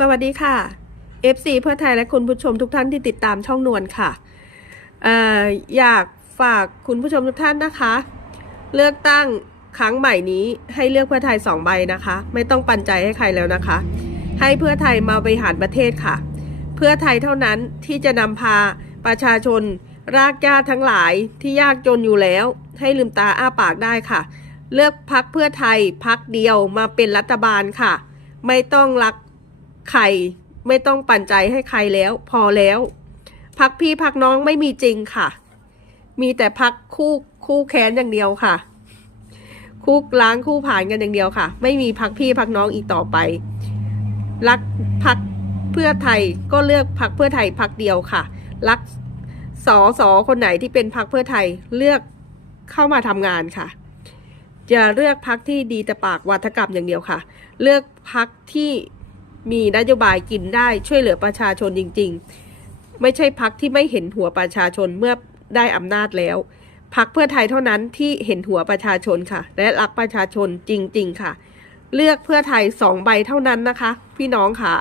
สวัสดีค่ะ FC เพื่อไทยและคุณผู้ชมทุกท่านที่ติดตามช่องนวลค่ะเอ่ออยากฝากคุณผู้ชมทุกท่านนะคะ เลือกตั้งครั้งใหม่นี้ให้เลือกเพื่อไทยสองใบนะคะ ไม่ต้องปันใจให้ใครแล้วนะคะ ให้เพื่อไทยมาบริหารประเทศค่ะ เพื่อไทยเท่านั้นที่จะนำพาประชาชน รากหญ้าทั้งหลายที่ยากจนอยู่แล้ว ให้ลืมตาอ้าปากได้ค่ะ เลือกพักเพื่อไทยพักเดียวมาเป็นรัฐบาลค่ะ ไม่ต้องรัก ใครไม่ต้องปันใจให้ใครแล้ว พอแล้ว พักพี่พักน้องไม่มีจริงค่ะ มีแต่พักคู่คู่แค้นอย่างเดียวค่ะ คู่ล้างคู่ผ่านกันอย่างเดียวค่ะ ไม่มีพักพี่พักน้องอีกต่อไป รักพักเพื่อไทยก็เลือกพักเพื่อไทยพักเดียวค่ะ รักสอสอคนไหนที่เป็นพักเพื่อไทยเลือกเข้ามาทำงานค่ะอย่าเลือกพักที่ดีแต่ปากวัฒกรรมอย่างเดียวค่ะ เลือกพักที่ มีนโยบายกินได้ช่วยเหลือประชาชนจริง ๆ ไม่ใช่พักที่ไม่เห็นหัวประชาชนเมื่อได้อำนาจแล้วพักเพื่อไทยเท่านั้นที่เห็นหัวประชาชนค่ะ และรักประชาชนจริง ๆ ค่ะ เลือกเพื่อไทยสองใบเท่านั้นนะคะ พี่น้องค่ะ